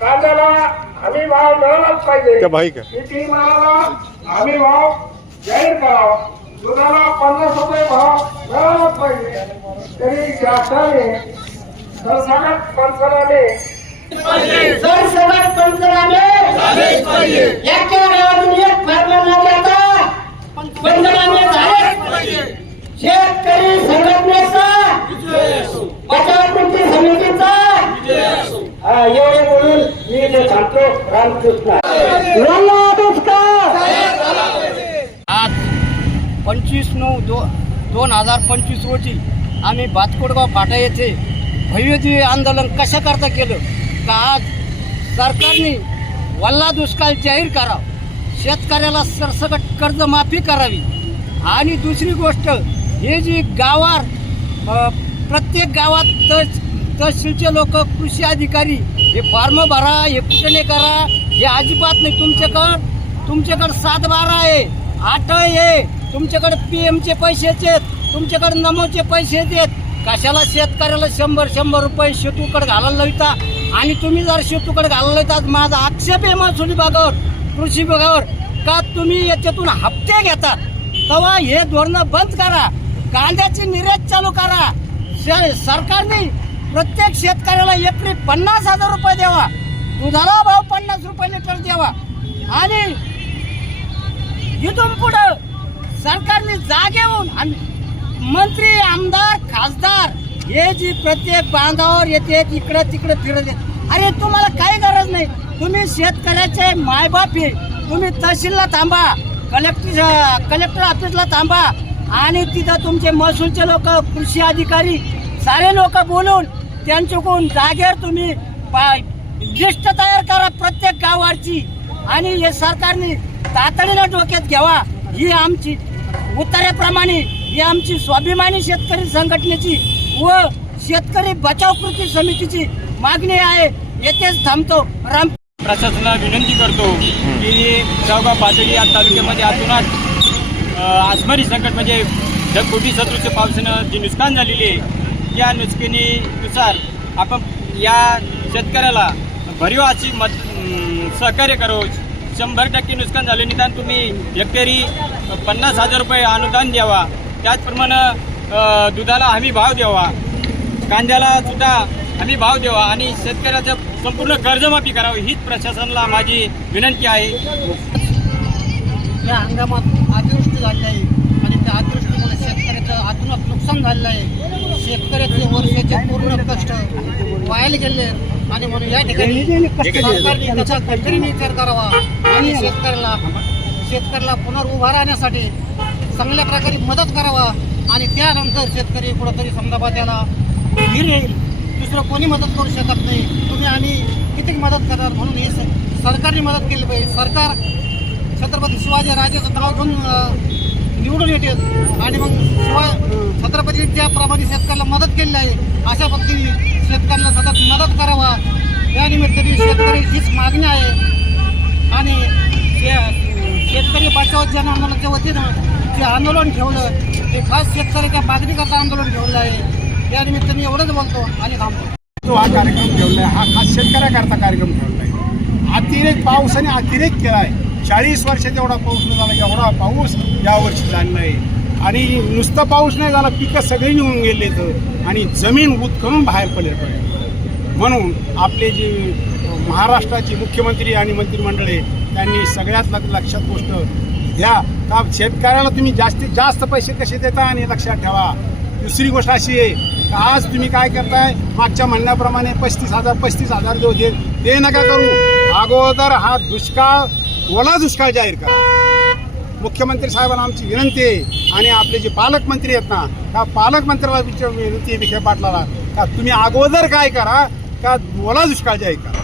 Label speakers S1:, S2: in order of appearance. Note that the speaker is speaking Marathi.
S1: कांद्याला हमी भाव मिळालाच पाहिजे. शेती मालाला हमी भाव जाहीर करावा? दुधाला पन्नास रुपये भाव मिळालाच पाहिजे. तरी शासनाने सरसकट पंचनामे
S2: सरसकट पंचनामे एका गावातून एक फार्मा न देता पंचनामे झाले शेतकरी संघटनेचा बचाव कृती समितीचा हा, एवढे बोलून रामकृष्ण
S3: आज पंचवीस नऊ दो दोन हजार पंचवीस रोजी आम्ही भातकोडगाव फाटा येथे भव्यदिव्य आंदोलन कशा करता केलं? का आज सरकारने वल्ला दुष्काळ जाहीर करावं शेतकऱ्याला सरसकट कर्जमाफी करावी. आणि दुसरी गोष्ट हे जी गावात प्रत्येक गावात तहसीलचे लोक कृषी अधिकारी हे फॉर्म भरा हे कुठे करा हे अजिबात नाही. तुमच्याकडं तुमच्याकडं सात बारा आहे आठ आहे. तुमच्याकडे पी एमचे पैसेच आहेत तुमच्याकडे नमोचे पैसे आहेत. कशाला शेतकऱ्याला शंभर शंभर रुपये शेतूकडे घालायला लावता? आणि तुम्ही जर शेतूकडे घालायला लावतात माझा आक्षेप आहे महसुली विभागावर कृषी विभागावर. का तुम्ही याच्यातून हप्ते घेतात तेव्हा हे धोरणं बंद करा. कांद्याची निर्यात चालू करा. श- सरकारने प्रत्येक शेतकऱ्याला एकरी पन्नास हजार रुपये द्यावा. दुधाला भाव पन्नास रुपये लिटर द्यावा. आणि इथून पुढं सरकारने जागेहून आणि मंत्री आमदार खासदार हे जी प्रत्येक बांधावर येते इकडे तिकडे फिरत येत अरे तुम्हाला काही गरज नाही. तुम्ही शेतकऱ्याचे मायबाप आहे. तुम्ही तहसीलला थांबा. कलेक्टर कलेक्टर ऑफिसला थांबा. आणि तिथं तुमचे महसूलचे लोक कृषी अधिकारी सारे लोक बोलून त्यांच्याकडून जागेवर तुम्ही लिस्ट तयार करा प्रत्येक गावाची आणि हे सरकारने तातडीनं डोक्यात घ्यावा. ही आमची उत्तरेप्रमाणे ही आमची स्वाभिमानी शेतकरी संघटनेची व शेतकरी बचाव कृती समितीची मागणी आहे. येथेच थांबतो. राम
S4: प्रशासनाला विनंती करतो की जळगाव पातळी या तालुक्यामध्ये अजूनच आसमारी संकट म्हणजे ढगफुटी सदृश्य पावसानं जी नुकसान झालेली आहे या नुकसानीनुसार आपण या शेतकऱ्याला भरीव अशी मत सहकार्य करू. शंभर टक्के नुकसान झाले. निदान तुम्ही हेक्टरी पन्नास हजार रुपये अनुदान द्यावा. त्याचप्रमाणे दुधाला हमी भाव द्यावा. कांद्याला सुद्धा हमी भाव द्यावा. आणि शेतकऱ्याचं संपूर्ण कर्जमाफी करावी. हीच प्रशासनाला माझी विनंती आहे.
S3: या हंगामात अतिवृष्टी झाली आहे. त्या अतिवृष्टीमुळे शेतकऱ्याचं अतोनात नुकसान झालेलं आहे. शेतकऱ्याचे वर्षाचे पूर्ण कष्ट वायाला गेले आणि म्हणून या ठिकाणी सरकारने त्याचा गंभीरीने विचार करावा आणि शेतकऱ्याला शेतकऱ्याला पुनर्उभा राहण्यासाठी चांगल्या प्रकारे मदत करावा आणि त्यानंतर शेतकरी कुठंतरी समजा त्याला धीर येईल. दुसरं कोणी मदत करू शकत नाही. तुम्ही आम्ही किती मदत करणार म्हणून हे सरकारने मदत केली पाहिजे. सरकार छत्रपती शिवाजी राजाचं नाव घेऊन निवडून येते आणि मग शिवाय छत्रपती ज्याप्रमाणे शेतकऱ्याला मदत केलेली आहे अशा पद्धतीने शेतकऱ्यांना सतत मदत करावा. या निमित्ताने शेतकरी हीच मागणी आहे. आणि शेतकरी बचाव जन आंदोलनाच्या वतीनं जे आंदोलन ठेवलं ते खास शेतकऱ्याच्या मागणीकरता आंदोलन ठेवलं आहे. या निमित्ताने एवढंच बोलतो आणि थांबतो.
S5: जो हा कार्यक्रम ठेवला आहे हा खास शेतकऱ्याकरता कार्यक्रम ठेवला आहे अतिरेक पावसाने अतिरेक आहे चाळीस वर्षात एवढा पाऊस न झाला एवढा पाऊस यावर्षी झाला नाही आणि नुसतं पाऊस नाही झाला पिकं सगळी निघून गेले तर आणि जमीन उत्खनून बाहेर पडले पडले म्हणून आपले जे महाराष्ट्राचे मुख्यमंत्री आणि मंत्रिमंडळ आहे त्यांनी सगळ्यात लक्षात गोष्ट घ्या. का शेतकऱ्याला तुम्ही जास्तीत जास्त पैसे कसे देता आणि लक्षात ठेवा. दुसरी गोष्ट अशी आहे का आज तुम्ही काय करताय? मागच्या म्हणण्याप्रमाणे पस्तीस हजार पस्तीस हजार देऊ दे ते नका करू. अगोदर हा दुष्काळ ओला दुष्काळ जाहीर करा. मुख्यमंत्री साहेबांना आमची विनंती आहे आणि आपले जे पालकमंत्री आहेत ना त्या पालकमंत्र्याला विनंती आहे विखे पाटलाला का तुम्ही अगोदर काय करा का ओला दुष्काळ जाहीर करा.